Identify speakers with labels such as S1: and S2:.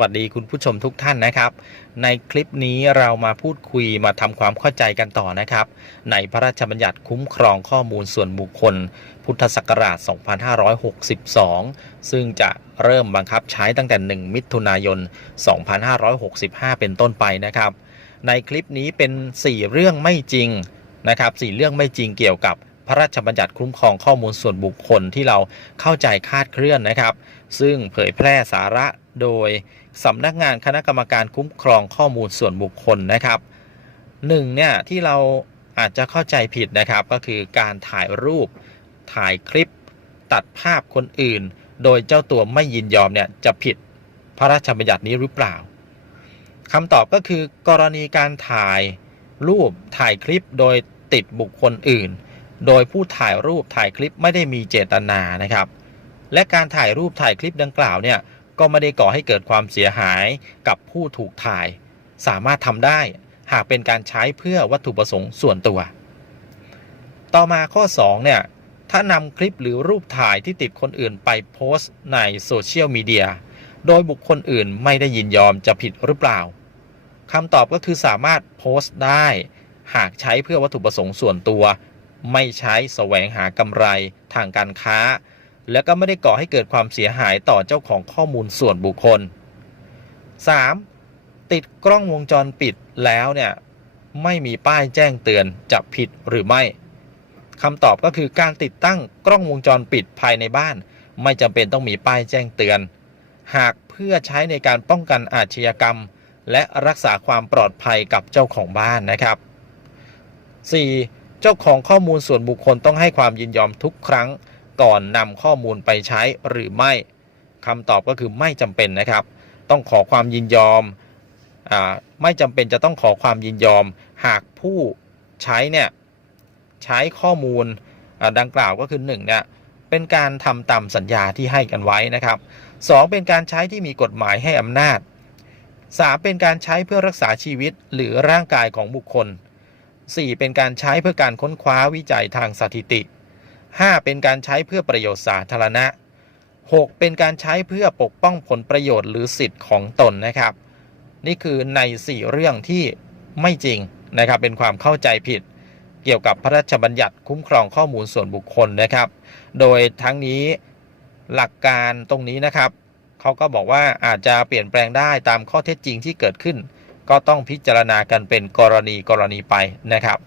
S1: วัสดีคุณผู้ชมทุกท่านนะครับ ในคลิปนี้เรามาพูดคุยมาทำความเข้าใจกันต่อนะครับ ในพระราชบัญญัติคุ้มครองข้อมูลส่วนบุคคล พุทธศักราช 2562 ซึ่งจะเริ่มบังคับใช้ตั้งแต่ 1 มิถุนายน 2565 เป็นต้นไปนะครับ ในคลิปนี้เป็น 4 เรื่องไม่จริงนะครับ4เรื่องไม่จริงเกี่ยวกับพระราชบัญญัติคุ้มครองข้อมูลส่วนบุคคลที่เราเข้าใจคาดเคลื่อนนะครับ ซึ่งเผยแพร่สาระ โดยสำนักงานคณะกรรมการคุ้มครองข้อมูลส่วนบุคคลนะครับหนึ่งเนี่ยที่เราอาจจะเข้าใจผิดนะครับก็คือการถ่ายรูป ถ่ายคลิป ตัดภาพคนอื่น โดยเจ้าตัวไม่ยินยอมเนี่ยจะผิดพระราชบัญญัตินี้หรือเปล่าคำตอบก็คือกรณีการถ่ายรูปถ่ายคลิปโดยติดบุคคลอื่น โดยผู้ถ่ายรูปถ่ายคลิปไม่ได้มีเจตนานะครับ และการถ่ายรูปถ่ายคลิปดังกล่าวเนี่ย ก็ไม่ได้ก่อให้เกิดความเสียหายกับผู้ถูกถ่าย สามารถทำได้หากเป็นการใช้เพื่อวัตถุประสงค์ส่วนตัว ต่อมาข้อ 2 เนี่ย ถ้านำคลิปหรือรูปถ่ายที่ติดคนอื่นไปโพสต์ในโซเชียลมีเดีย โดยบุคคลอื่นไม่ได้ยินยอมจะผิดหรือเปล่าคำตอบก็คือสามารถโพสต์ได้ หากใช้เพื่อวัตถุประสงค์ส่วนตัว ไม่ใช้แสวงหากำไรทางการค้า และก็ไม่ได้ก่อให้เกิดความเสียหายต่อเจ้าของข้อมูลส่วนบุคคล 3. ติดกล้องวงจรปิดแล้วเนี่ยไม่มีป้ายแจ้งเตือนจะผิดหรือไม่คำตอบก็คือการติดตั้งกล้องวงจรปิดภายในบ้าน ไม่จำเป็นต้องมีป้ายแจ้งเตือน หากเพื่อใช้ในการป้องกันอาชญากรรม และรักษาความปลอดภัยกับเจ้าของบ้านนะครับ 4. เจ้าของข้อมูลส่วนบุคคลต้องให้ความยินยอมทุกครั้ง ก่อนนำข้อมูลไปใช้หรือไม่คำตอบก็คือไม่จำเป็นนะครับ ต้องขอความยินยอมอไม่จำเป็นจะต้องขอความยินยอม หากผู้ใช้เนี่ยใช้ข้อมูลดังกล่าวก็คือ1เนี่ยเป็นการทำตามสัญญาที่ให้กันไว้นะครับ 2. เป็นการใช้ที่มีกฎหมายให้อำนาจ 3. เป็นการใช้เพื่อรักษาชีวิตหรือร่างกายของบุคคล 4. เป็นการใช้เพื่อการค้นคว้าวิจัยทางสถิติ 5. เป็นการใช้เพื่อประโยชน์สาธารณะ 6. เป็นการใช้เพื่อปกป้องผลประโยชน์หรือสิทธิ์ของตนนะครับ นี่คือใน 4 เรื่องที่ไม่จริงนะครับ เป็นความเข้าใจผิด เกี่ยวกับพระราชบัญญัติคุ้มครองข้อมูลส่วนบุคคลนะครับ โดยทั้งนี้หลักการตรงนี้นะครับเขาก็บอกว่าอาจจะเปลี่ยนแปลงได้ตามข้อเท็จจริงที่เกิดขึ้น ก็ต้องพิจารณากันเป็นกรณีกรณีไปนะครับ